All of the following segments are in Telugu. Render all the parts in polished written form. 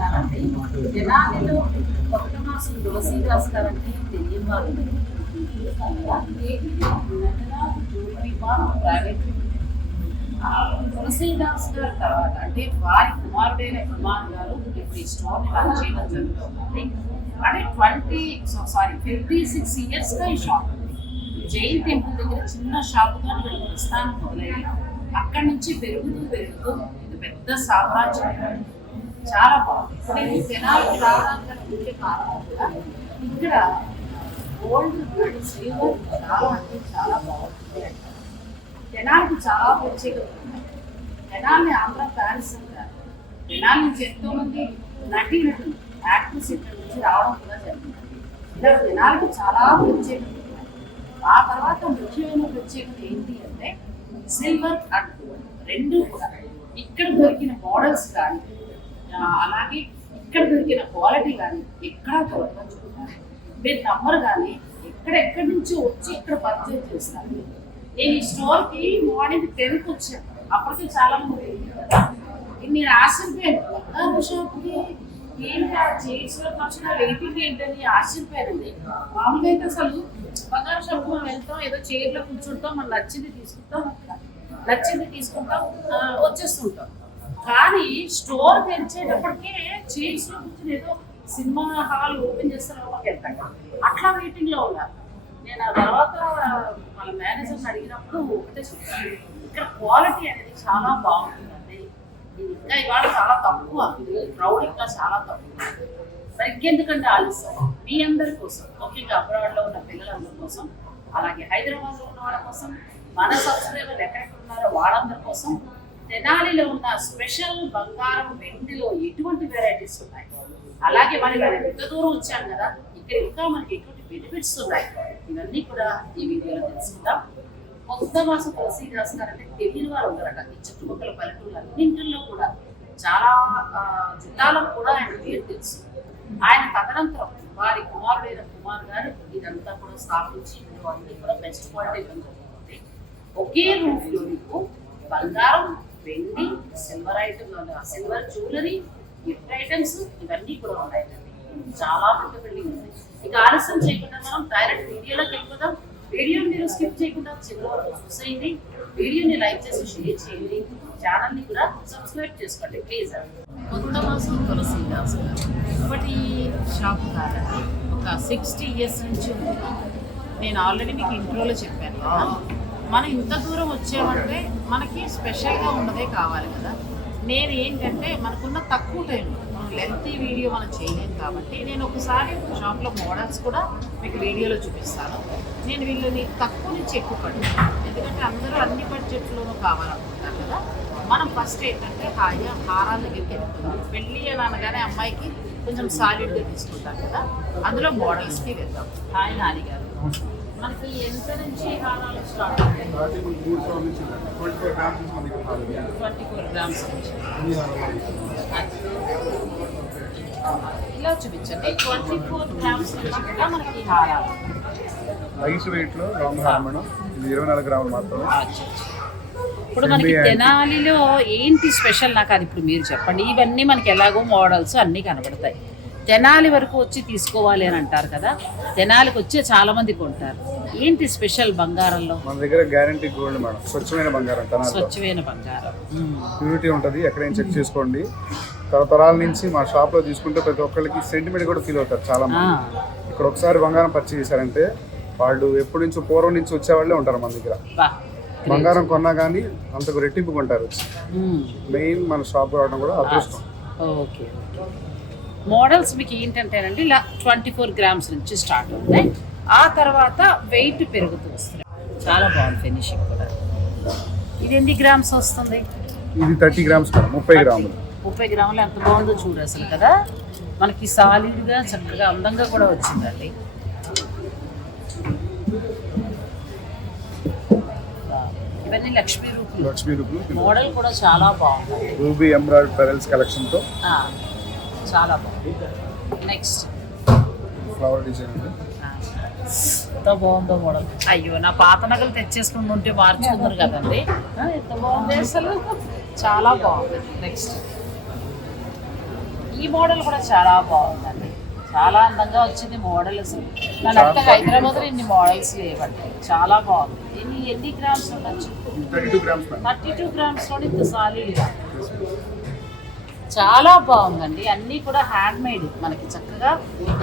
చెప్తున్నానండి. తెనాలిలో కొత్త మాసం తులసీదాస్ గారంటే తెలియని వాళ్ళు ప్రైవేట్ తులసీదాస్ గారి తర్వాత అంటే వారి కుమారుడైన కుమార్ గారు ఇప్పుడు ఈ స్టోర్ని రన్ చేయడం జరుగుతుంది. అంటే 56 ఇయర్స్గా ఈ షాప్ ఉంది. జైన్ టెంపుల్ దగ్గర చిన్న షాపుగా వీళ్ళు ప్రస్థానం మొదలయ్యి అక్కడి నుంచి పెరుగుతూ ఇది పెద్ద సామ్రాజ్యం. చాలా బాగుంది. ఇప్పుడు నేను తెనాలికి రావడానికి ముఖ్య కారణం కూడా ఇక్కడ గోల్డ్ సిల్వర్ చాలా బాగుంటుంది అంటారు. తెనాలికి చాలా ప్రత్యేకత ఉన్నాయి. తెనాలిని ఆంధ్ర ప్యారిస్ అంటారు. తెనాలి నుంచి ఎంతో మంది నటీనటులు యాక్టర్స్ ఇక్కడ నుంచి రావడం కూడా జరిగింది. ఇలా తెనాలికి చాలా ప్రత్యేకత ఉన్నాయి. ఆ తర్వాత ముఖ్యమైన ప్రత్యేకత ఏంటి అంటే సిల్వర్ అండ్ గోల్డ్ రెండు కూడా ఇక్కడ దొరికిన మోడల్స్ కానీ అలాగే ఇక్కడ దొరికిన క్వాలిటీ కానీ ఎక్కడా దొరకడం చూడాలి. మీరు నమ్మరు కానీ ఎక్కడెక్కడి నుంచి వచ్చి ఇక్కడ పర్చేజ్ చేస్తారు. నేను ఈ స్టోర్కి మార్నింగ్ 10కి వచ్చాను. అప్పటికే చాలా మంది కదా. నేను ఆశ్చర్యపోయాను. బంగారు షాప్కి ఏంటి ఆ చైర్స్లో వచ్చిన వెయిటింగ్ ఏంటని ఆశ్చర్యపోయానండి. మామూలుగా అయితే అసలు బంగారు షాప్కి మనం వెళ్తాం, ఏదో చైర్లో కూర్చుంటాం, మనం నచ్చింది తీసుకుంటాం వచ్చేస్తుంటాం. కానీ స్టోర్ తెరిచేటప్పటికే చైర్స్లో కూర్చుని ఏదో సినిమా హాల్ ఓపెన్ చేస్తారు వెళ్తాం, అట్లా వెయిటింగ్లో ఉన్నారు. నేను ఆ తర్వాత వాళ్ళ మేనేజర్ని అడిగినప్పుడు ఒకటే చెప్పాను, ఇక్కడ క్వాలిటీ అనేది చాలా బాగుంటుందండి. ఇది ఇంకా ఇవాళ చాలా తక్కువ, క్రౌడ్ ఇంకా చాలా తక్కువ. మరి ఇంకెందుకంటే ఆలస్యం మీ అందరి కోసం, ముఖ్యంగా అబ్రాడ్లో ఉన్న పిల్లలందరి కోసం, అలాగే హైదరాబాద్లో ఉన్న వాళ్ళ కోసం, మన సబ్స్క్రైబర్లు ఎక్కడెక్కడ ఉన్నారో వాళ్ళందరి కోసం తెనాలిలో ఉన్న స్పెషల్ బంగారం వెండిలో ఎటువంటి వెరైటీస్ ఉన్నాయి, అలాగే మనం ఎంత దూరం వచ్చాం కదా ఇక్కడ ఇంకా మనకి ఎటువంటి బెనిఫిట్స్ ఉన్నాయి, ఇవన్నీ కూడా ఈ వీడియోలో తెలుసుకుందాం. కొత్త మాసం తులసీదాస్ గారు అంటే తెలియని వారు ఉన్నారట. ఈ చుట్టుపక్కల పల్లెటూళ్ళు అన్నింటిలో కూడా చాలా జిల్లాలకు కూడా ఆయన పేరు తెలుసు. ఆయన తదనంతరం వారి కుమారుడైన కుమార్ గారు ఇదంతా కూడా స్థాపించి అన్ని కూడా బెస్ట్ క్వాలిటీ జరుగుతుంది. ఒకే రూఫ్లో మీకు బంగారం, వెండి, silver item, silver jewellery, gift items ఇవన్నీ కూడా ఉన్నాయండి. చాలా పెద్ద బిల్డింగ్ ఉంది. ఇక ఆలస్యం చేయకుండా మనం డైరెక్ట్ వీడియోలోకి వెళ్ళిపోదాం. వీడియోని మీరు స్కిప్ చేయకుండా చివరి వరకు చూసేయండి. వీడియోని లైక్ చేసి షేర్ చేయండి. ఛానల్ని కూడా సబ్స్క్రైబ్ చేసుకోండి ప్లీజ్. కొత్త మాసం తులసీదాస్ గారు ఇప్పటి షాప్ కాదండి, ఒక 60 ఇయర్స్ నుంచి ఉంది. నేను ఆల్రెడీ మీకు ఇంట్రోలో చెప్పాను కదా, మనం ఇంత దూరం వచ్చామంటే మనకి స్పెషల్గా ఉన్నదే కావాలి కదా. నేను ఏంటంటే మనకున్న తక్కువ టైంలో లెంతీ వీడియో మనం చేయలేము కాబట్టి నేను ఒకసారి షాప్లో మోడల్స్ కూడా మీకు వీడియోలో చూపిస్తాను. నేను వీళ్ళని తక్కువ నుంచి ఎక్కువ పడుతున్నాను, ఎందుకంటే అందరూ అన్ని బడ్జెట్లోనూ కావాలనుకుంటారు కదా. మనం ఫస్ట్ ఏంటంటే హాయిగా హారాల దగ్గరికి వెళ్తున్నాం. పెళ్ళి అని అనగానే అమ్మాయికి కొంచెం సాలిడ్గా తీసుకుంటాం కదా, అందులో మోడల్స్కి వెళ్దాం. హాయ్ నాని గారు, మనకి ఎంత నుంచి హారాలు స్టార్ట్ అవుతాయి? 24 గ్రామ్స్ నుంచి ఇలా చూపించండి. 24 గ్రామ్స్ నుంచి కూడా మనకి హారాలు లైట్ వెయిట్ లో లాంగ్ హార్ మేడం. ఇది 24 గ్రాములు మాత్రమే. ఇప్పుడు మనకి తెనాలిలో ఏంటి స్పెషల్ నాకు అది ఇప్పుడు మీరు చెప్పండి. ఇవన్నీ మనకి ఎలాగో మోడల్స్ అన్నీ కనబడతాయి. తెనాలి వరకు వచ్చి తీసుకోవాలి అని అంటారు కదా, తెనాలికి వచ్చి చాలా మంది కొంటారు. ఏంటి స్పెషల్ బంగారంలో? మన దగ్గర గ్యారంటీ గోల్డ్ మేడం, స్వచ్ఛమైన బంగారం. స్వచ్ఛమైన బంగారం, ప్యూరిటీ ఉంటుంది. ఎక్కడైనా చెక్ చేసుకోండి. తరతరాల నుంచి మా షాప్ లో తీసుకుంటే ప్రతి ఒక్కరికి సెంటిమెంట్ కూడా ఫీల్ అవుతారు చాలా మంది. ఇక్కడ ఒకసారి బంగారం పర్చేజ్ చేశారంటే వాళ్ళు ఎప్పటి నుంచో పూర్వం నుంచి వచ్చేవాళ్ళే ఉంటారు మన దగ్గర. బంగారం కొన్నా కానీ అంతకు రెట్టింపు కొంటారు. మెయిన్ మన షాప్ రావడం కూడా అదృష్టం. ఓకే, మోడల్స్ మీకు ఏంటంటేనండి ఇలా 24 గ్రామ్స్ నుంచి స్టార్ట్ అవుతాయి. ఆ తర్వాత వెయిట్ పెరుగుతూ వస్తుంది. చాలా బాగుంది ఫినిషింగ్ కూడా. ఇది ఎన్ని గ్రామ్స్ వస్తుంది? ఇది 30 గ్రామ్స్, 30 గ్రాములు. 30 గ్రాములు ఎంత బాగుందో చూడు అసలు కదా. మనకి సాలిడ్గా చక్కగా అందంగా కూడా వచ్చిందండి. ఇవన్నీ లక్ష్మీ రూపులు. మోడల్ కూడా చాలా బాగుంది. రూబీ ఎమరాల్డ్ పెరల్స్ కలెక్షన్ తో చాలా బాగుంది. నెక్స్ట్ ఫ్లవర్ డిజైన్ ఉంది. ఎంత బాగుందో మోడల్. అయ్యో, నా పాత నగలు తెచ్చేసుకుని ఉంటే మార్చుకుందరు కదండి. ఎంత బాగుంది అసలు, చాలా బాగుంది. నెక్స్ట్ ఈ మోడల్ కూడా చాలా బాగుందండి, చాలా అందంగా వచ్చింది మోడల్. అసలు నన్ను అడిగితే హైదరాబాద్లో ఇన్ని మోడల్స్ లేవండి, చాలా బాగుంది. ఎన్ని గ్రామ్స్ ఉండొచ్చు? 32 గ్రామ్స్లోని ఇంత సాలిడ్గా చాలా బాగుందండి. అన్నీ కూడా హ్యాండ్ మేడ్, మనకి చక్కగా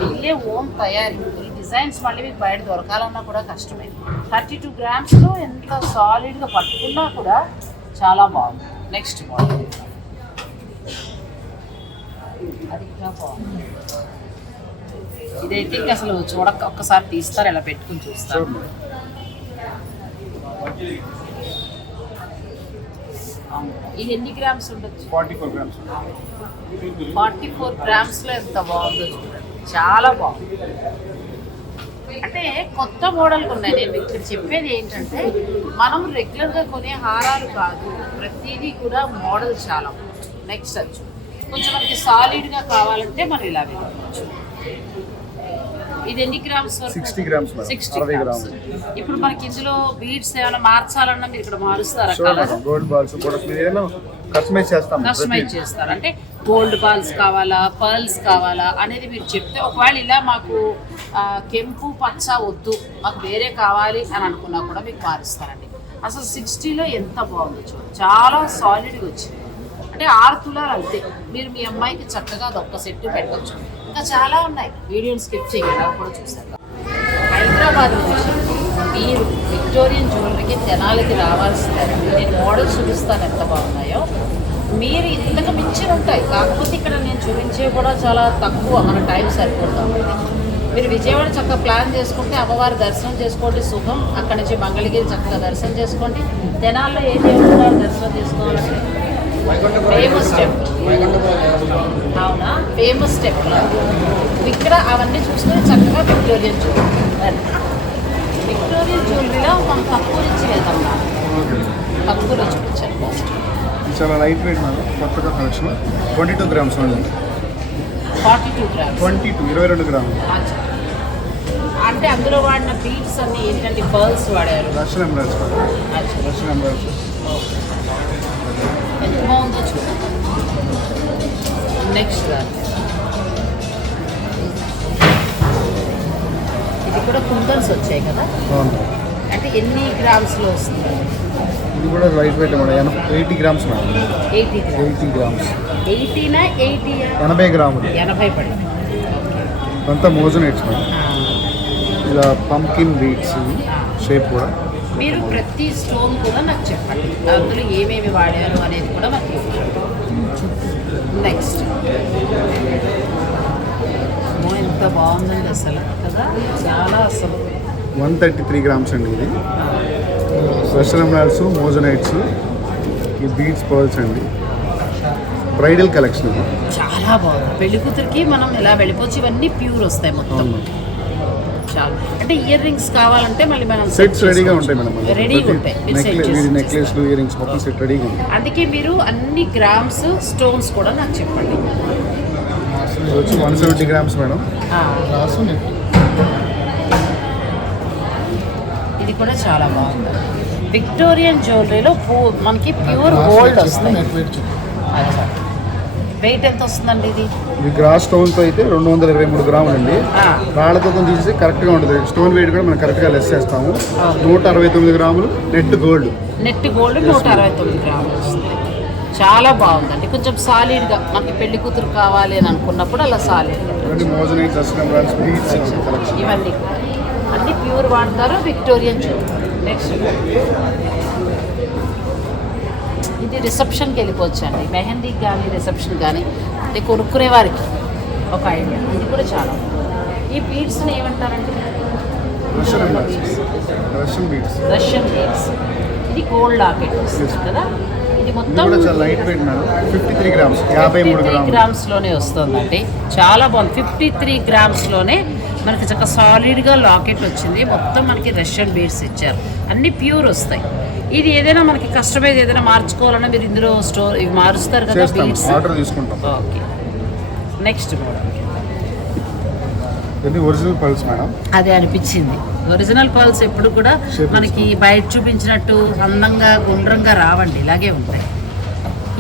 ఇల్లే ఓన్ తయారీ. ఈ డిజైన్స్ మళ్ళీ మీకు బయట దొరకాలన్నా కూడా కష్టమే. 32 గ్రామ్స్లో ఎంత సాలిడ్గా పట్టుకున్నా కూడా చాలా బాగుంది. నెక్స్ట్ మోడల్ అది ఇంకా బాగుంది. ఇదైతే ఇంకా అసలు చూడక ఒక్కసారి తీస్తారు, ఇలా పెట్టుకుని చూస్తారు. ఇది ఎన్ని గ్రామ్స్ ఉండొచ్చు? 44 గ్రామ్స్లో ఎంత బాగుందో చూడండి, చాలా బాగుంది. అంటే కొత్త మోడల్గా ఉన్నాయి. నేను ఇక్కడ చెప్పేది ఏంటంటే మనం రెగ్యులర్గా కొనే హారాలు కాదు, ప్రతిదీ కూడా మోడల్ చాలా బాగుంది. నెక్స్ట్ వచ్చు కొంచెం మనకి సాలిడ్గా కావాలంటే మనం ఇలా వెళ్ళవచ్చు. ఇది ఎన్ని గ్రామ్స్? 60 గ్రామ్స్. 60 గ్రామ్స్. ఇప్పుడు మనకి ఇందులో బీడ్స్ ఏమైనా మార్చాలన్నా మీరు ఇక్కడ మారుస్తారా? గోల్డ్ బాల్స్ కూడా కస్టమైజ్ చేస్తారు. అంటే గోల్డ్ బాల్స్ కావాలా, పర్ల్స్ కావాలా అనేది మీరు చెప్తే, ఒకవేళ ఇలా మాకు కెంపు పచ్చ వద్దు, మాకు వేరే కావాలి అని అనుకున్నా కూడా మీకు మారుస్తారండి. అసలు 60లో ఎంత బాగుందో చూడండి, చాలా సాలిడ్గా వచ్చింది. అంటే 6 తులాలు అంతే. మీరు మీ అమ్మాయికి చక్కగా అదొక్క సెట్ పెట్టవచ్చు. ఇంకా చాలా ఉన్నాయి, వీడియోని స్కిప్ చేయాలి, అవి కూడా చూసాక. హైదరాబాద్ నుంచి మీరు విక్టోరియన్ జ్యువెలరీకి తెనాలికి రావాల్సిందండి. నేను మోడల్స్ చూపిస్తాను ఎంత బాగున్నాయో. మీరు ఇంతకు మించి ఉంటాయి, కాకపోతే ఇక్కడ నేను చూపించేవి కూడా చాలా తక్కువ, మన టైం సరిపోతుంది. మీరు విజయవాడ చక్కగా ప్లాన్ చేసుకుంటే అమ్మవారి దర్శనం చేసుకోండి, శుభం. అక్కడి నుంచి మంగళగిరి చక్కగా దర్శనం చేసుకోండి. తెనాల్లో ఏ దేవుడు దర్శనం చేసుకోవాలంటే ఫేమస్ టెంపుల్, అవునా, ఫేమస్ టెంపుల్. ఇక్కడ అవన్నీ చూసుకొని చక్కగా విక్టోరియన్ జ్యువెలరీ, విక్టోరియన్ జ్యువెలరీలో మనం తక్కువ నుంచి వెళ్తాం. తక్కువలో చూపించాను ఫస్ట్. చాలా లైట్ వెయిట్ మేడం, కొత్తగా కలెక్షన్. 22 గ్రామ్స్ అండి. 42 గ్రామ్స్. 22 గ్రాములు. అంటే అందులో వాడిన బీడ్స్ అన్ని ఏంటంటే పర్ల్స్ వాడారు. Russian embroidery. ఎంత బాగుందో చూడండి. నెక్స్ట్ ఇది కూడా కుందన్స్ వచ్చాయి కదా, అంటే ఎన్ని గ్రామ్స్లో వస్తుంది? ఇది కూడా light weight madam, 80 grams madam. 80 grams. 80నా 80 గ్రాములు. 80 పడింది. అంతా మోజనైట్స్ మేడం. ఇలా పంకిన్ బీట్స్ షేప్ కూడా. మీరు ప్రతి స్టోన్ కూడా నాకు చెప్పండి, అందులో ఏమేమి వాడారు అనేది కూడా మాకు. నెక్స్ట్ ఎంత బాగుందండి అసలు కదా, చాలా అసలు. 133 గ్రామ్స్ అండి. ఇది రష్యన్ ఎంబ్రాయిడరీస్, మోజనైట్స్, ఈ బీడ్స్ పర్ల్స్ అండి. బ్రైడల్ కలెక్షన్ ఇది చాలా బాగుంది. పెళ్లి కూతురికి మనం ఇలా వెళ్ళిపోవచ్చు. ఇవన్నీ ప్యూర్ వస్తాయి మొత్తం. చాలా అంటే ఇయర్ రింగ్స్ కావాలంటే మళ్ళీ మనం సెట్స్ రెడీగా ఉంటాయి మేడం. రెడీగా ఉంటాయి. నెక్లెస్లు, ఇయర్ రింగ్స్ మొత్తం సెట్ రెడీగా ఉంటాయి. అందుకే మీరు అన్ని గ్రామ్స్ స్టోన్స్ కూడా నాకు చెప్పండి. ఇది వచ్చి 170 గ్రామ్స్ మేడం. ఇది కూడా చాలా బాగుంది. విక్టోరియన్ జ్యువెలరీలో మనకి ప్యూర్ గోల్డ్ వస్తుంది. వెయిట్ ఎంత వస్తుందండి ఇది? ఇది గ్రాస్ స్టోన్తో అయితే 223 గ్రాములు అండి. రాళ్ళతో తీసి కరెక్ట్గా ఉంటుంది. స్టోన్ వెయిట్ కూడా మనం కరెక్ట్గా లెస్ చేస్తాము. 169 గ్రాములు నెట్ గోల్డ్. 169 గ్రాములు వస్తుంది. చాలా బాగుందండి. కొంచెం సాలిడ్గా మనకి పెళ్లి కూతురు కావాలి అని అనుకున్నప్పుడు అలా సాలిడ్గా. ఇవన్నీ అన్ని ప్యూర్ వాడతారు విక్టోరియన్ జ్యువెలరీ. నెక్స్ట్ ఇది రిసెప్షన్కి వెళ్ళిపోవచ్చు అండి. మెహందీకి కానీ రిసెప్షన్ కానీ అంటే కొనుక్కునే వారికి ఒక ఐడియా. ఇది కూడా చాలా ఈ బీడ్స్ని ఏమంటారంటే రష్యన్ బీడ్స్. ఇది గోల్డ్ లాకెట్ వస్తుంది కదా. ఇది మొత్తం లైట్ వెయిట్ మేడం. 53 గ్రామ్స్, 53 గ్రామ్స్లోనే వస్తుందండి. చాలా బాగుంది. 53 గ్రామ్స్లోనే మనకి చక్కగా సాలిడ్గా లాకెట్ వచ్చింది. మొత్తం మనకి రష్యన్ బీడ్స్ ఇచ్చారు. అన్నీ ప్యూర్ వస్తాయి. ఇది ఏదైనా మనకి కస్టమైజ్ ఏదైనా మార్చుకోవాలన్నా మీరు ఇందులో స్టోర్ ఇవి మారుస్తారు కదా బీడ్స్. ఆర్డర్ తీసుకుంటాం. Okay. Next model original pearls madam. అదే అనిపించింది. ఒరిజినల్ పర్ల్స్ ఎప్పుడు కూడా మనకి బయట చూపించినట్టు అందంగా గుండ్రంగా రావండి, ఇలాగే ఉంటాయి.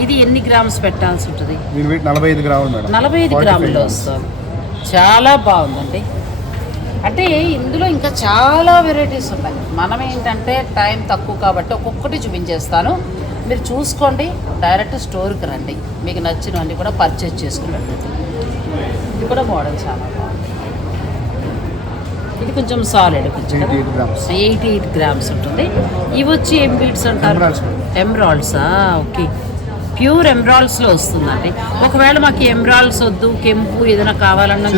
ఇది ఎన్ని గ్రామ్స్ పెట్టాల్సి ఉంటుంది? దీని వెయిట్ 45 గ్రాములు మేడం. 45 గ్రాముల్లో వస్తుంది. చాలా బాగుందండి. అంటే ఇందులో ఇంకా చాలా వెరైటీస్ ఉన్నాయి. మనం ఏంటంటే టైం తక్కువ కాబట్టి ఒక్కొక్కటి చూపించేస్తాను, మీరు చూసుకోండి. డైరెక్ట్ స్టోర్కి రండి, మీకు నచ్చినవన్నీ కూడా పర్చేజ్ చేసుకున్నట్టు. ఇది కూడా మోడల్ చాలా బాగుంది. ఇది కొంచెం సాలిడ్, కొంచెం 88 గ్రామ్స్ ఉంటుంది. ఇవి వచ్చి ఏం బీడ్స్ అంటారు? ఎమ్రాల్డ్సా? ఓకే, ప్యూర్ ఎమ్రాల్డ్స్లో వస్తుందండి. ఒకవేళ మాకు ఎమ్రాల్డ్స్ వద్దు, కెంపు ఏదైనా కావాలన్నా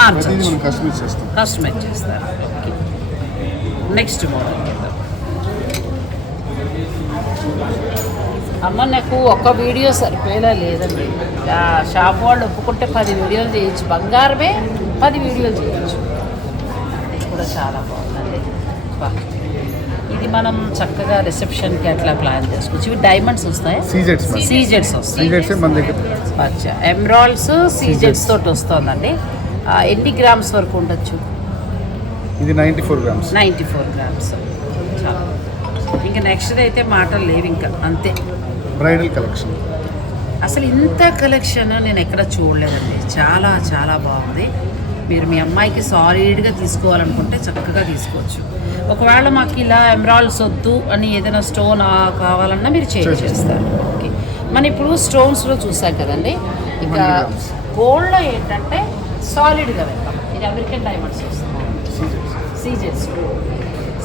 మార్చచ్చు, కస్టమైజ్ చేస్తారు. Okay, next model. అమ్మ నాకు ఒక్క వీడియో సరిపోయేలా లేదండి. షాప్ వాళ్ళు ఒప్పుకుంటే 10 వీడియోలు చేయొచ్చు. బంగారమే 10 వీడియోలు చేయొచ్చు. కూడా చాలా బాగుందండి. ఇది మనం చక్కగా రిసెప్షన్కి అట్లా ప్లాన్ చేసుకోవచ్చు. ఇవి డైమండ్స్ వస్తాయి, సీజెడ్స్ వస్తాయి. అచ్చా, ఎమ్రాల్డ్స్ సీజెడ్స్ తోటి వస్తుందండి. ఎన్ని గ్రామ్స్ వరకు ఉండొచ్చు? ఇది 94 గ్రామ్స్. 94 గ్రామ్స్. చాలా. ఇంకా నెక్స్ట్ అయితే మాటలు లేవు, ఇంకా అంతే. Bridal collection. అసలు ఇంత కలెక్షన్ నేను ఎక్కడ చూడలేదండి. చాలా చాలా బాగుంది. మీరు మీ అమ్మాయికి సాలిడ్గా తీసుకోవాలనుకుంటే చక్కగా తీసుకోవచ్చు. ఒకవేళ మాకు ఇలా ఎమరాల్డ్స్ వద్దు అని ఏదైనా స్టోన్ కావాలన్నా మీరు చేంజ్ చేస్తారు. ఓకే, మనం ఇప్పుడు స్టోన్స్లో చూసాం కదండి. ఇక గోల్డ్లో ఏంటంటే సాలిడ్గా వెళ్తాం. ఇది అమెరికన్ డైమండ్స్ వస్తుంది,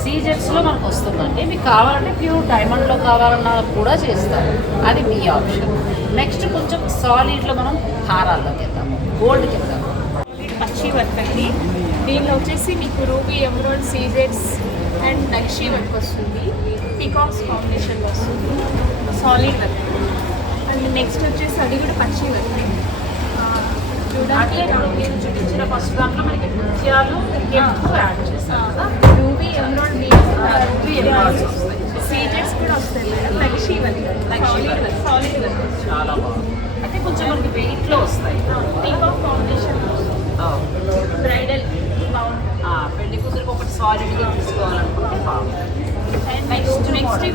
సీజెట్స్లో మనకు వస్తుందండి. మీకు కావాలంటే ప్యూర్ డైమండ్లో కావాలన్నా కూడా చేస్తారు, అది మీ ఆప్షన్. నెక్స్ట్ కొంచెం సాలిడ్లో మనం హారాల్లోకి వెళ్తాం, గోల్డ్కి వెళ్తాం. పచ్చి వర్క్ అండి. దీనిలో వచ్చేసి మీకు రూబీ, ఎమరాల్డ్, సీజెట్స్ అండ్ నక్షి వర్క్ వస్తుంది. పీకాక్స్ కాంబినేషన్లో వస్తుంది, సాలిడ్ వర్క్. అండ్ నెక్స్ట్ వచ్చేసి అది కూడా పచ్చి వర్క్. చూడండి, మీరు చూపించిన ఫస్ట్ దాంట్లో మనకి ముత్యాలు యాడ్ చేస్తాం కదా. రూబీ, ఎమరాల్డ్, సీజెట్స్ కూడా వస్తాయి మేడం. నక్షి వర్క్, సాలిడ్ వర్క్ చాలా బాగుంది. అంటే కొంచెం మనకి వెయిట్లో వస్తాయి. పీకాక్ కాంబినేషన్, బ్రైడల్ పెళ్లి కూతురికి ఒకటి సాలిడ్గా తీసుకోవాలనుకుంటే బాగుంది. అండ్ నెక్స్ట్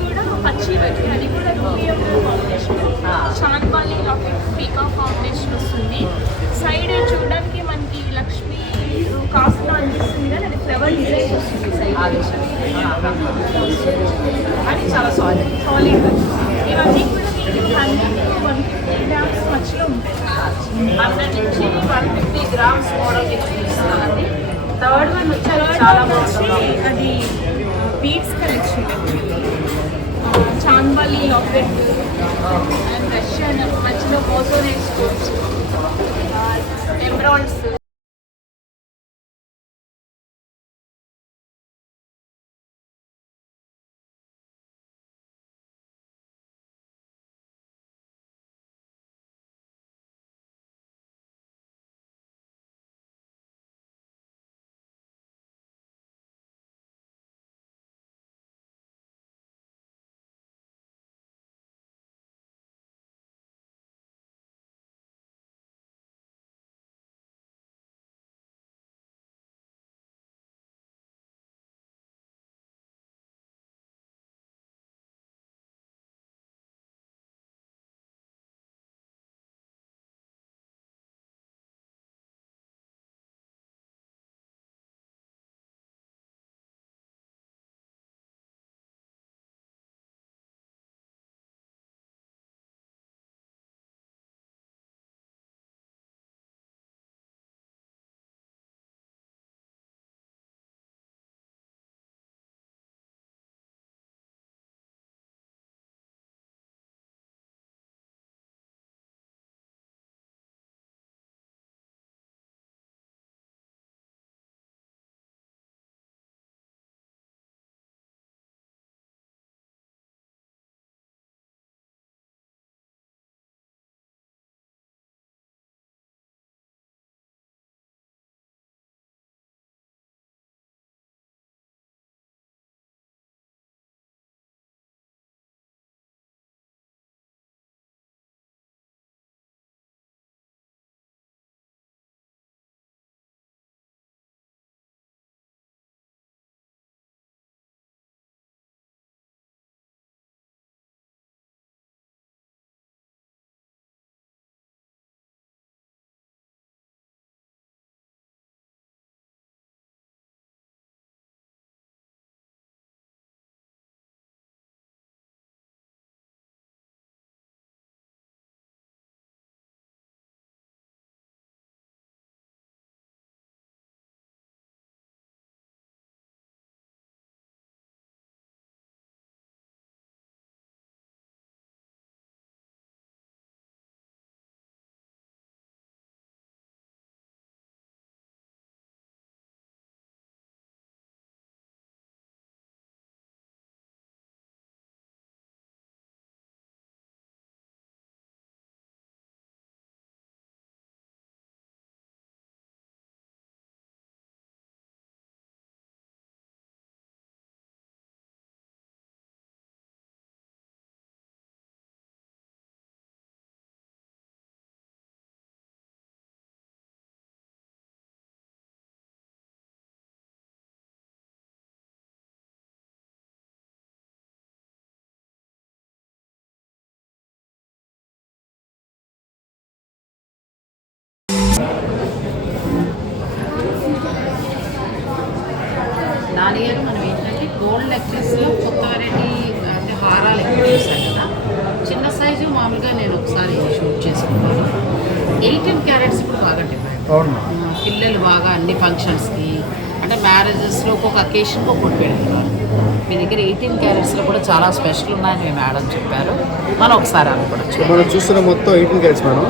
కూడా పచ్చి వర్క్, అది కూడా ruby combination. Chandbali peacock combination వస్తుంది. సైడ్ చూడడానికి మనకి లక్ష్మి కాస్ట్లో అనిపిస్తుంది కానీ అది ఫ్లవర్ డిజైన్ వస్తుంది సైడ్. అది చాలా సాలిడ్ వర్క్. ఇవన్నీ కూడా మీకు 100-150 గ్రామ్స్ మధ్యలో ఉంటాయి. 100 నుంచి 150 గ్రామ్స్ మోడల్ చూపిస్తున్నానండి. థర్డ్ వన్ వచ్చారు చాలా బాగుంది. అది beads collection, chandbali locket and Russian మధ్యలో మోజోనైట్ స్టోన్స్, ఎమరాల్డ్స్. నెక్లెస్ కొత్త వెరైటీ అంటే హారాలు ఎక్కువ చూసాను కదా. చిన్న సైజు మామూలుగా నేను ఒకసారి షూట్ చేసుకున్నాను. 18 క్యారెట్స్ ఇప్పుడు బాగా డిమాండ్. అవును. పిల్లలు బాగా అన్ని ఫంక్షన్స్కి అంటే మ్యారేజెస్లో ఒక్కొక్క అకేషన్కి ఒక్కొక్కటి పెడుతున్నారు. మీ దగ్గర 18 క్యారెట్స్లో కూడా చాలా స్పెషల్ ఉన్నాయని మీ మేడం చెప్పారు. మనం ఒకసారి అనుకోవచ్చు. మనం చూస్తున్న మొత్తం 18 క్యారెట్స్ మేడం.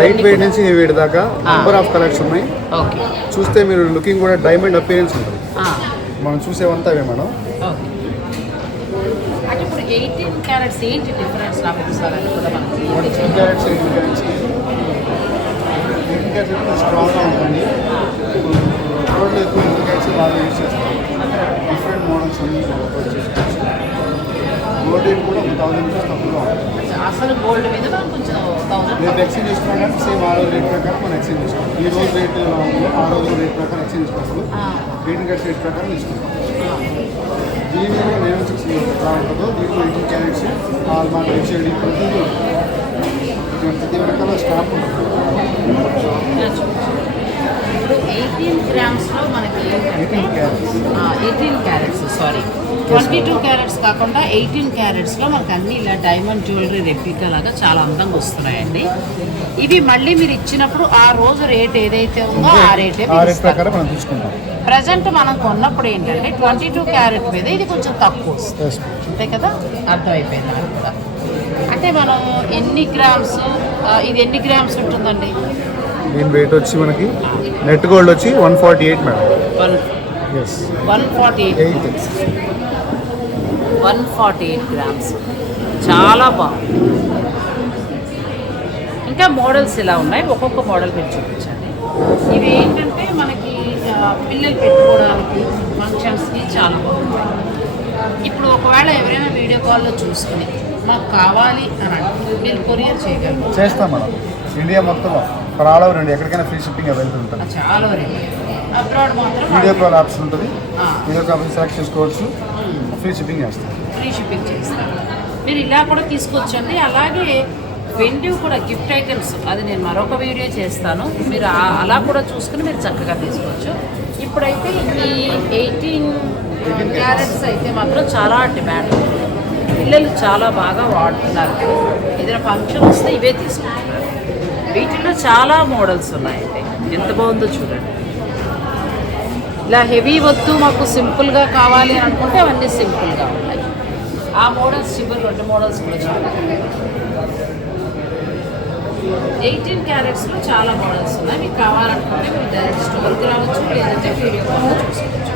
లైట్ వెయిట్ నుంచి హెవీ వెయిట్ దాకా నెంబర్ ఆఫ్ కలెక్షన్ ఉన్నాయి. ఓకే. చూస్తే మీరు లుకింగ్ కూడా డైమండ్ అపియరెన్స్ ఉంటుంది. మనం చూసేవంతా అవే మేడం. ఓకే. అంటే ఇప్పుడు 18 క్యారెట్స్ ఏంటి డిఫరెన్స్ నాకు ఒకసారి అది కూడా మనకి 18 క్యారెట్స్ 18 క్యారెట్స్కి 18 క్యారెట్స్ స్ట్రాంగ్గా ఉంటుంది. రోడ్లో ఎక్కువ 18 క్యారెట్స్ బాగా యూజ్ చేస్తాం. డిఫరెంట్ మోడల్స్ అన్ని వచ్చేసి గోల్డ్ రేట్ కూడా 1000 రూపీస్ తక్కువగా ఉంటుంది. అసలు గోల్డ్ మీద మనం కొంచెం 1000 రేపు ఎక్స్చేంజ్ చేసుకోవడానికి సేమ్ ఆ రోజు రేట్ ప్రకారం మనం ఎక్స్చేంజ్ చేసుకోవాలి. ఈ రోజు రేట్ ఆ రోజు రేట్ ప్రకారం ఎక్స్చేంజ్ చేసుకోవాలి. 18 క్యారెట్స్ రేట్ ప్రకారం తీసుకుంటాం. దీని కూడా 916 ఎట్లా ఉంటుందో దీంట్లో 18 క్యారెట్స్ హాల్మార్క్ హెచ్ఐడి ప్రతి రకాల స్టాప్ ఉంటుంది. ఇప్పుడు 18 గ్రామ్స్లో మనకి 18 క్యారెట్స్ సారీ 22 క్యారెట్స్ కాకుండా 18 క్యారెట్స్లో మనకు అన్ని ఇలా డైమండ్ జ్యువెలరీ రెప్లికా లాగా చాలా అందంగా వస్తున్నాయండి. ఇవి మళ్ళీ మీరు ఇచ్చినప్పుడు ఆ రోజు రేట్ ఏదైతే ఉందో ఆ రేటే ప్రకారం మనం తీసుకుంటాం. ప్రజెంట్ మనం కొన్నప్పుడు ఏంటంటే 22 క్యారెట్ మీద ఇది కొంచెం తక్కువ వస్తుంది. అంతే కదా, అర్థమైపోయింది నాకు కూడా. అంటే మనం ఎన్ని గ్రామ్స్ ఇది ఎన్ని గ్రామ్స్ ఉంటుందండి? దీని వెయిట్ వచ్చి మనకి నెట్ గోల్డ్ వచ్చి 148 మేడం. 148 గ్రామ్స్ చాలా బాగుంది. ఇంకా మోడల్స్ ఇలా ఉన్నాయి, ఒక్కొక్క మోడల్ మీరు చూపించండి. ఇవి ఏంటంటే మనకి పిల్లలు పెట్టుకోవడానికి ఫంక్షన్స్కి చాలా బాగుంటాయి. ఇప్పుడు ఒకవేళ ఎవరైనా వీడియో కాల్లో చూసుకుని మాకు కావాలి అని అంటే మీరు కొరియర్ చేయగలరు? చేస్తాం మేడం. ఇండియా మొత్తం ఫర్ ఆల్ ఓవర్ ఇండియా ఎక్కడికైనా ఫ్రీ షిప్పింగ్ అవైలబుల్ ఉంటుంది. చాలా వరకు అబ్రాడ్ మాత్రం వీడియో కాల్ ఆప్షన్ ఉంటుంది. వీడియో కాల్ సెలెక్ట్ చేసుకోవచ్చు. ఫ్రీ షిప్పింగ్ చేస్తాం. ఫ్రీ షిప్పింగ్ చేస్తాం. మీరు ఇలా కూడా తీసుకొచ్చండి. అలాగే వెండి కూడా గిఫ్ట్ ఐటమ్స్ అది నేను మరొక వీడియో చేస్తాను. మీరు అలా కూడా చూసుకుని మీరు చక్కగా తీసుకోవచ్చు. ఇప్పుడైతే ఈ 18 క్యారెట్స్ అయితే మాత్రం చాలా డిమాండ్. పిల్లలు చాలా బాగా వాడుతున్నారు. ఏదైనా ఫంక్షన్ వస్తే ఇవే తీసుకుంటున్నారు. వీటిల్లో చాలా మోడల్స్ ఉన్నాయండి. ఎంత బాగుందో చూడండి. ఇలా హెవీ వద్దు మాకు సింపుల్గా కావాలి అని అనుకుంటే అవన్నీ సింపుల్గా ఉన్నాయి. ఆ మోడల్స్ చివరి 2 మోడల్స్ కూడా చాలా 18 క్యారెట్స్లో చాలా మోడల్స్ ఉన్నాయి. మీకు కావాలనుకుంటే మీరు డైరెక్ట్ స్టోర్కి రావచ్చు, లేదంటే వీడియో కాల్లో చూసుకోవచ్చు.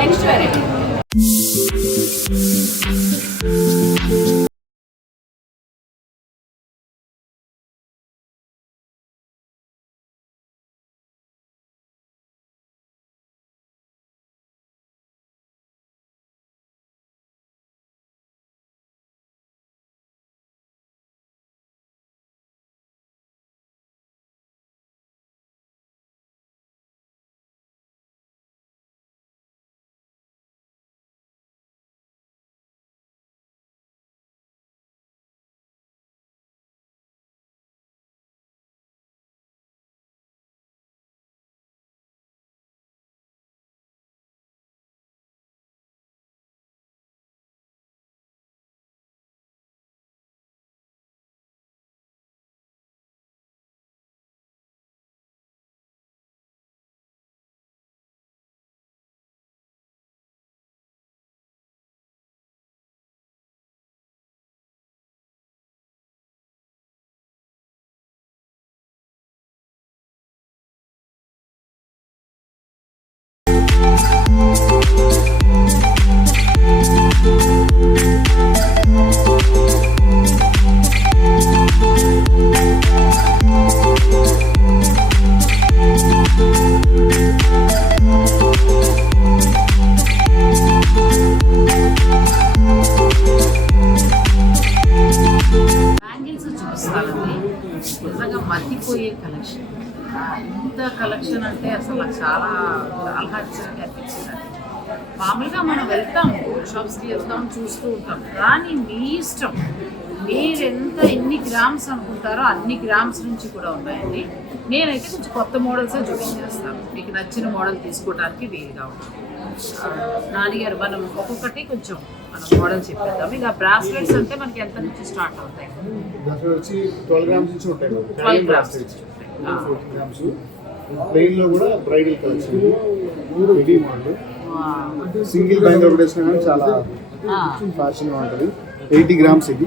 నెక్స్ట్ వెరైటీ నిజంగా మర్చిపోయే కలెక్షన్. ఇంత కలెక్షన్ అంటే అసలు నాకు చాలా ఆహ్లాదకరంగా అనిపించింది. మామూలుగా మనం వెళ్తాం షాప్స్కి వెళ్తాం చూస్తూ ఉంటాం, కానీ మీ ఇష్టం మీరు ఎన్ని గ్రామ్స్ అనుకుంటారో అన్ని గ్రామ్స్ నుంచి కూడా ఉన్నాయండి. నేనైతే కొంచెం కొత్త మోడల్సే చూపించేస్తాను, మీకు నచ్చిన మోడల్ తీసుకోవడానికి వీలుగా ఉంటుంది. నాన్నగారు మనం ఒక్కొక్కటి కొంచెం మనం మోడల్ చెప్పేద్దాం. ఇక బ్రాస్లెట్స్ అంటే మనకి ఎంత నుంచి స్టార్ట్ అవుతాయి? అక్కడ వచ్చి 12 గ్రామ్స్ నుంచి ఉంటాయి 12 grams. 14 గ్రామ్స్. ప్లెయిన్ లో కూడా bridal collection heavy model. Single bang ఒకటి వేసినా కానీ చాలా ఫ్యాషన్ గా ఉంటుంది. 80 గ్రామ్స్ ఇది.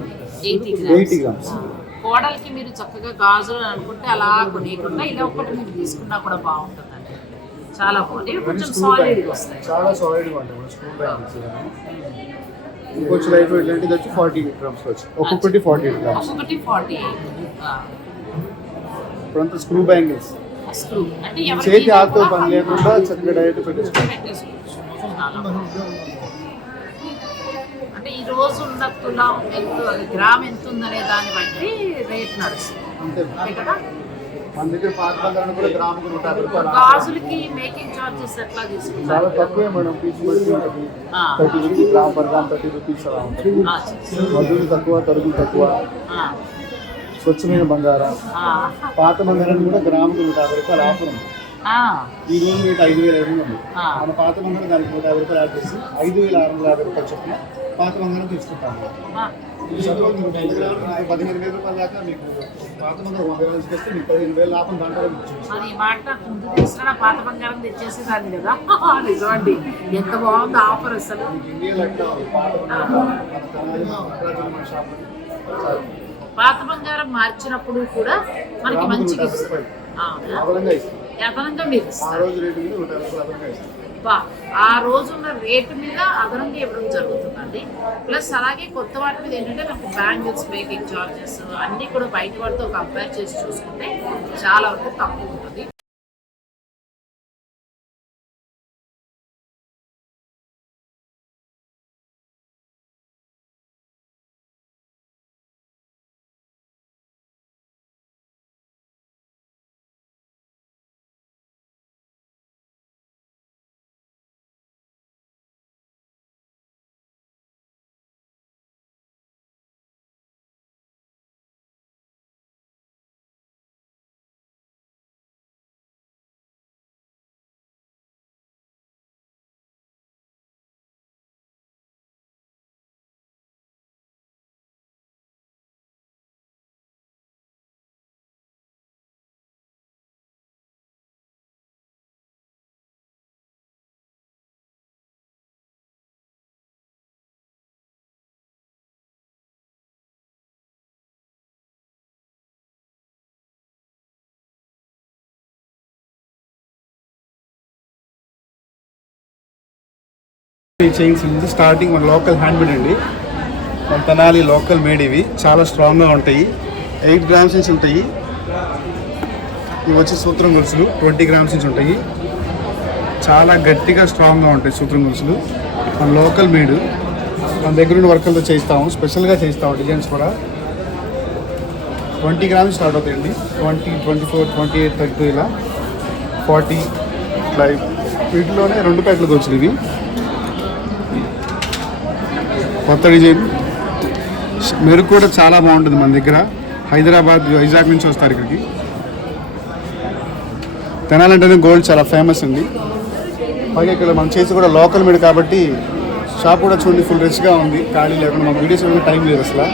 80 గ్రామ్స్. కోడలికి మీరు చక్కగా గాజులు అనుకుంటే అలా కొనేయకుండా ఇలా ఒకటి మీరు తీసుకున్నా కూడా బాగుంటుందండి. చాలా బాగుంది. ఇవి కొంచెం సాలిడ్ వస్తాయి. చాలా సాలిడ్ గా ఉంటాయి. స్క్రూ బ్యాంగిల్స్ ఇంకొంచెం లైట్ వెయిట్ లాంటిది వచ్చి 40 గ్రామ్స్ వచ్చి ఒక్కొక్కటి 48 గ్రామ్స్. ఒక్కొక్కటి 48. ఇప్పుడంతా స్క్రూ బ్యాంగిల్స్. స్క్రూ అంటే చేతి ఆకుతో పని లేకుండా చక్కగా డైరెక్ట్ పెట్టేసుకోవచ్చు. అంటే ఈ రోజు ఉన్న తులం ఎంత, గ్రామ్ ఎంత ఉందనే దాన్ని బట్టి రేట్ నడుస్తుంది అంతే కదా. మన దగ్గర పాత బంగారం కూడా గ్రాముకు 150 రూపాయలు. గాజులకి మేకింగ్ చార్జెస్ ఎట్లా తీసుకుంటారు? చాలా తక్కువే మేడం. పీచు బట్టి ఉంటుంది. 30 rupees gram per gram 30 rupees అలా ఉంటుంది. మధులు తక్కువ, తరుగులు తక్కువ. స్వచ్ఛమైన బంగారం. పాత బంగారం కూడా గ్రాముకు 150 రూపాయలు ఆఫర్ ఉంది. ఈ రోజు రేట్ 5,500 ఉంది. మన పాత బంగారం దానికి 150 రూపాయలు యాడ్ చేసి 5,650 రూపాయలు చొప్పున పాత బంగారం తీసుకుంటాము. 15,000 రూపాయల దాకా మీకు పాత బంగారం 100,000 తీసుకొస్తే మీకు 15,000 లాభం దాంట్లో అది ఈ మాట ముందు తెలిసిన పాత బంగారం తెచ్చేసేదాన్ని కదా. నిజమండి, ఎంత బాగుంది ఆఫర్ అసలు. ఇండియాలో అట్లా పాత బంగారం మన తెనాలి, మన షాప్ పాత బంగారం మార్చినప్పుడు కూడా మనకి మంచిగా ఇస్తుంది. అదనంగా ఇస్తాం. అదనంగా మీరు ఆ రోజు రేటు మీద 150 రూపాయలు అదనంగా ఇస్తాం. ఆ రోజున్న రేటు మీద అదనంగా ఇవ్వడం జరుగుతుందండి. ప్లస్ అలాగే కొత్త వాటి మీద ఏంటంటే మనకు బ్యాంగిల్స్ మేకింగ్ చార్జెస్ అన్నీ కూడా బయట వాటితో కంపేర్ చేసి చూసుకుంటే చాలా వరకు తక్కువ ఉంటుంది. ఈ చైన్స్ నుంచి స్టార్టింగ్ మన లోకల్ హ్యాండ్మేడ్ అండి. మన తెనాలి లోకల్ మేడ్. ఇవి చాలా స్ట్రాంగ్గా ఉంటాయి. 8 గ్రామ్స్ నుంచి ఉంటాయి. ఇవి వచ్చి సూత్రం గొలుసులు 20 గ్రామ్స్ నుంచి ఉంటాయి. చాలా గట్టిగా స్ట్రాంగ్గా ఉంటాయి సూత్రం గొలుసులు. మన లోకల్ మేడ్. మన దగ్గర ఉన్న వర్కర్తో చేయిస్తాము. స్పెషల్గా చేయిస్తాము. డిజైన్స్ కూడా 20 గ్రామ్స్ స్టార్ట్ అవుతాయండి. 20, 24, 28, 32 ఇలా 40 ఇట్లా. వీటిలోనే 2 ప్యాకెట్లు గొలుసులు ఇవి. కొత్త డిజైన్. మెరుగు కూడా చాలా బాగుంటుంది మన దగ్గర. హైదరాబాద్, వైజాగ్ నుంచి వస్తారు ఇక్కడికి. తెనాలంటేనే గోల్డ్ చాలా ఫేమస్ ఉంది. పైగా ఇక్కడ మనం చేసి కూడా లోకల్ మేడ్ కాబట్టి షాప్ కూడా చూడండి ఫుల్ రిచ్గా ఉంది. ఖాళీ లేకుండా మాకు వీడియోస్ టైం లేదు అసలు.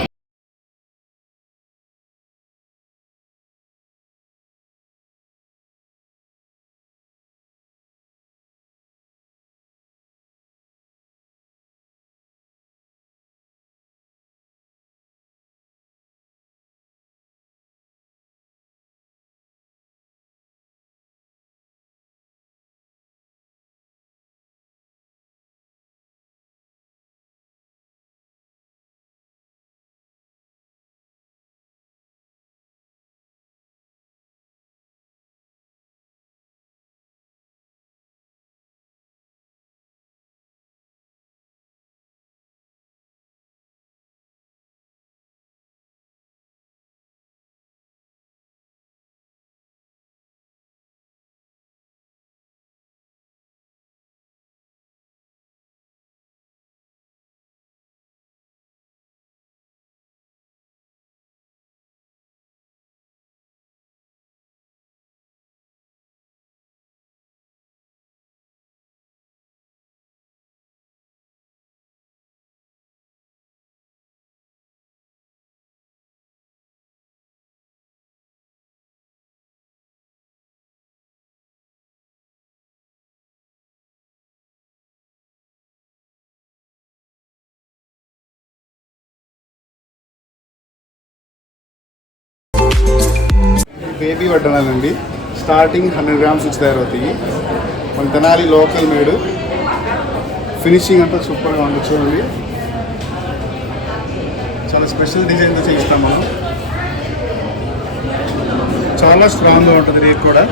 బేబీ వడ్డానాలండి. స్టార్టింగ్ 100 గ్రామ్స్ నుంచి తయారవుతాయి. మన తెనాలి లోకల్ మేడ్. ఫినిషింగ్ అంతా సూపర్గా ఉంటుంది చూడండి. చాలా స్పెషల్ డిజైన్తో చేయిస్తాం మనం. చాలా స్ట్రాంగ్గా ఉంటుంది రేట్ కూడా.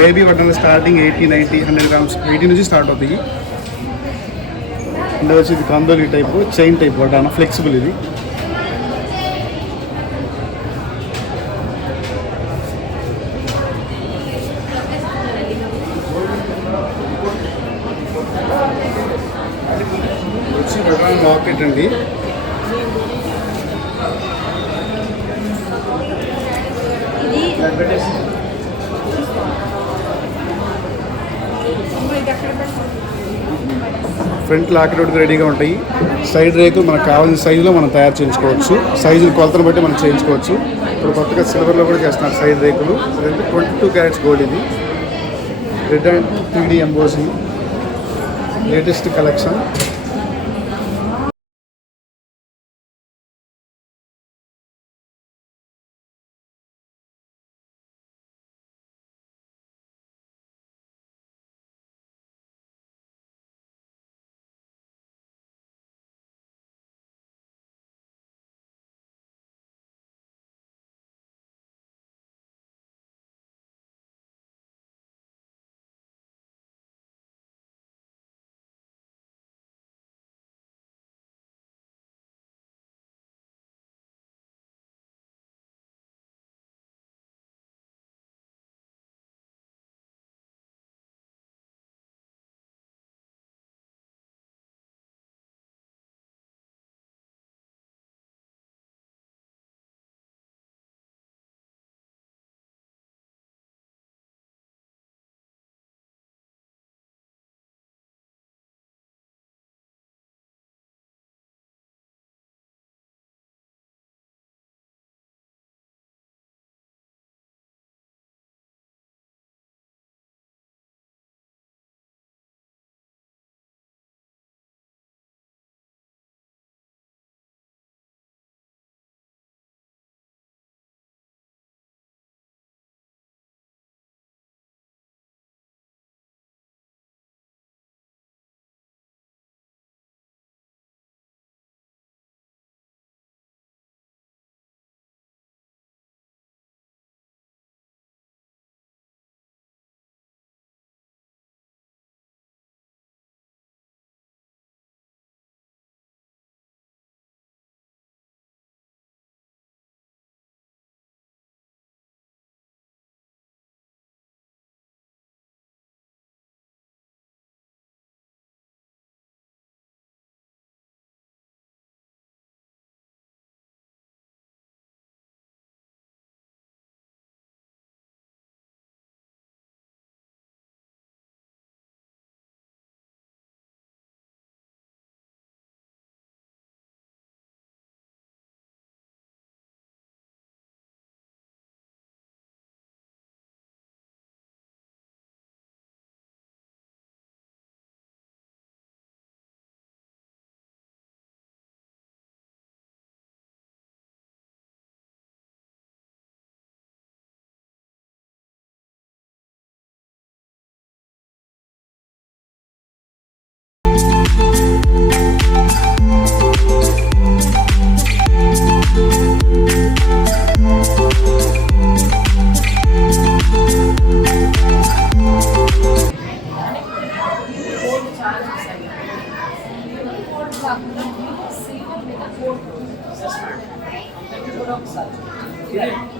బేబీ వడ్డానాలు స్టార్టింగ్ 80, 90, 100 గ్రామ్స్ 80 నుంచి స్టార్ట్ అవుతాయి. ఇందులో వచ్చి ఇది కందోలి టైపు చైన్ టైప్ వడ్డాన, ఫ్లెక్సిబుల్ ఇది. వచ్చి వడ్డాన లాకెట్ అండి. ఫ్రంట్ లాకెట్ ఒకటి రెడీగా ఉంటాయి. సైడ్ రేకు మనకు కావాల్సిన సైజులో మనం తయారు చేయించుకోవచ్చు. సైజులు కొలతను బట్టి మనం చేయించుకోవచ్చు. ఇప్పుడు కొత్తగా సిల్వర్లో కూడా చేస్తున్నారు సైడ్ రేకులు. 22 క్యారెట్స్ గోల్డ్ ఇది. Red and 3D embossing latest collection.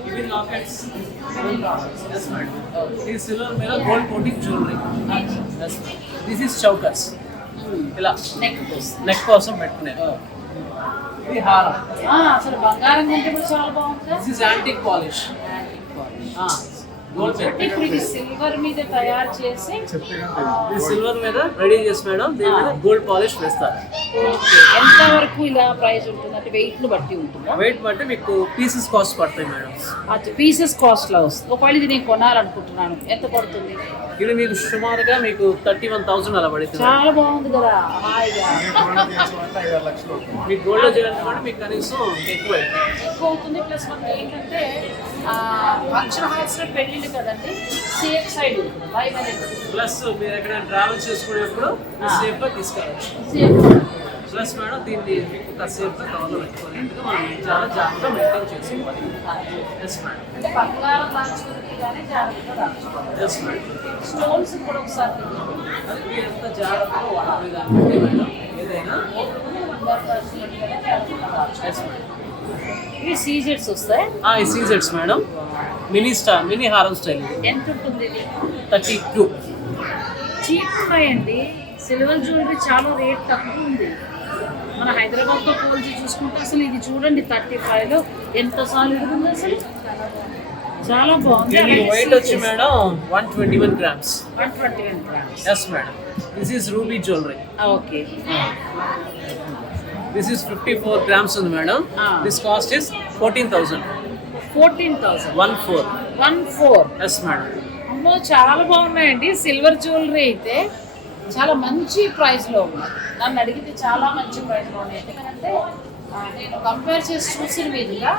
ఇవి లాకెట్స్ ఇది సిల్వర్ మీద gold coating jewellery. This is chokers, ఇలా నెక్ కోసం పెట్టుకునే. ఇది హారం. అసలు బంగారం కంటే కూడా చాలా బాగుంది. This is antique polish. Gold అంటే ఇప్పుడు ఇది సిల్వర్ మీద తయారు చేసి ఇది సిల్వర్ మీద రెడీ చేసి మేడం దీని మీద గోల్డ్ పాలిష్ వేస్తారు. ఎంత వరకు ఇలా ప్రైస్ ఉంటుంది అంటే వెయిట్ ను బట్టి ఉంటుందా? వెయిట్ బట్టి మీకు పీసెస్ కాస్ట్ పడతాయి మేడం. అది పీసెస్ కాస్ట్ లో వస్తుంది. ఒకవేళ ఇది నేను కొనాలనుకుంటున్నాను ఎంత పడుతుంది? ఇది మీకు సుమారుగా మీకు 31,000 అలా పడుతుంది. చాలా బాగుంది కదా, హాయిగా మీకు గోల్డ్ చేయాలంటే మీకు కనీసం ఎక్కువ అవుతుంది. ప్లస్ మనకి ఏంటంటే ఫంక్షన్ హాల్స్ లో పెళ్ళిళ్ళు కదండి, సేఫ్ సైడ్ ఉంటుంది, భయం అనేది ప్లస్ మీరు ఎక్కడైనా ట్రావెల్ చేసుకునేప్పుడు సేఫ్ గా తీసుకెళ్ళచ్చు. సేఫ్. ప్లస్ మేడం దీన్ని మీకు సేఫ్ గా కవర్లో పెట్టుకోవాలి. మనం చాలా జాగ్రత్తగా మెయింటైన్ చేసుకోవాలి. Yes madam. అంటే బంగారం దాచుకుంటే కానీ జాగ్రత్తగా దాచుకోవాలి. Yes madam. స్టోన్స్ కూడా ఒకసారి అది మీరు ఎంత జాగ్రత్తగా వాడాలి దాన్ని బట్టి మేడం ఏదైనా. బంగారం దాచుకున్నట్టుగానే జాగ్రత్తగా దాచుకోవాలి. Yes madam. ఇవి సీజెట్స్ వస్తాయి. ఈ సీజెట్స్ మేడం మినీ హారం స్టైల్ ఇది ఎంత ఉంటుంది ఇది? 32. చీప్ ఉన్నాయండి. సిల్వర్ జ్యువెలరీ చాలా రేట్ తక్కువ ఉంది. మన హైదరాబాద్తో పోల్చి చూసుకుంటే అసలు ఇది చూడండి 35లో ఎంత సాలిడ్ ఉంది అసలు, చాలా బాగుంది. వెయిట్ వచ్చి madam 121 grams. 121 grams. Yes madam. This is ruby jewellery. Okay. This is 54 grams ఉంది madam. This cost is 14,000. 14,000. 14. Yes madam. అమ్మో చాలా బాగున్నాయండి. సిల్వర్ జ్యువెలరీ అయితే చాలా మంచి ప్రైస్లో ఉన్నాయి. నన్ను అడిగితే చాలా మంచి ప్రైస్లో ఉన్నాయి. ఎందుకంటే నేను కంపేర్ చేసి చూసిన మీదుగా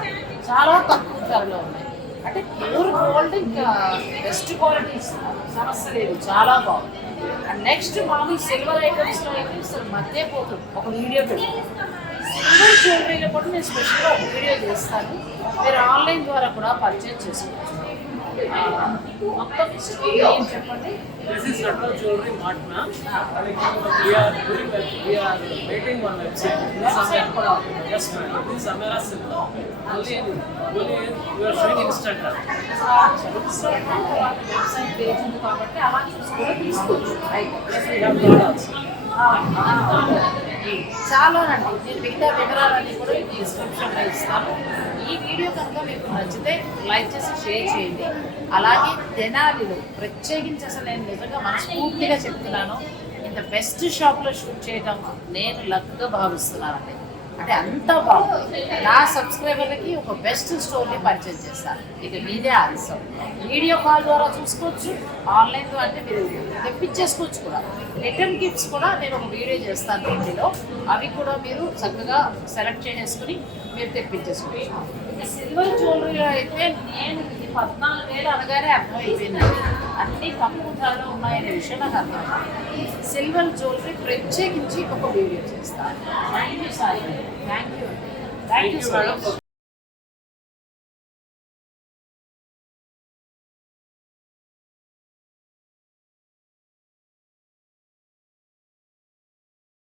చాలా తక్కువ ధరలో ఉన్నాయి. అంటే ప్యూర్ గోల్డ్ ఇంకా బెస్ట్ క్వాలిటీ ఇస్తున్నారు, సమస్య లేదు, చాలా బాగుంది. అండ్ నెక్స్ట్ మామూలు సిల్వర్ ఐటమ్స్లో అయితే అసలు మధ్య పోతుంది. ఒక వీడియో పెట్టి సిల్వర్ జ్యువెలరీలో కూడా నేను స్పెషల్గా ఒక వీడియో చేస్తాను. మీరు ఆన్లైన్ ద్వారా కూడా పర్చేజ్ చేసుకోవచ్చు. మొత్తం ఏం చెప్పండి. This is Retro Jewelry Mart, ma'am. We are waiting on website. Website కూడా ఉంది. Yes, ma'am. This is Amara Silk. Only we are showing Instagram. Website page ఉంది కాబట్టి అలా చూసుకొని తీసుకోవచ్చు. We have products. చాలానండి. నేను మిగతా వివరాలన్నీ కూడా మీకు డిస్క్రిప్షన్లో ఇస్తాను. ఈ వీడియో కనుక మీకు నచ్చితే లైక్ చేసి షేర్ చేయండి. అలాగే తెనాలిలో ప్రత్యేకించి అసలు నేను నిజంగా మనస్ఫూర్తిగా చెప్తున్నాను, ఇంత బెస్ట్ షాప్లో షూట్ చేయడం నేను లక్గా భావిస్తున్నానండి. అంటే అంత బాగుంది. నా సబ్స్క్రైబర్లకి ఒక బెస్ట్ స్టోర్ని పరిచయం చేస్తాను. ఇక మీదే ఆలస్యం. వీడియో కాల్ ద్వారా చూసుకోవచ్చు, ఆన్లైన్లో అంటే మీరు తెప్పించేసుకోవచ్చు కూడా. రిటర్న్ గిఫ్ట్స్ కూడా నేను ఒక వీడియో చేస్తాను ఇందులో, అవి కూడా మీరు చక్కగా సెలెక్ట్ చేసేసుకుని మీరు తెప్పించేసుకోవచ్చు. ఇక సిల్వర్ జ్యువెలరీ అయితే నేను ఇది 14,000 అనగానే అర్థమైపోయిందండి. అన్నీ తక్కువ ధరలో ఉన్నాయనే విషయం నాకు అర్థమైంది. సిల్వర్ జ్యువెలరీ ప్రత్యేకించి ఒక వీడియో చేస్తాను. Thank you sir. Thank you so much.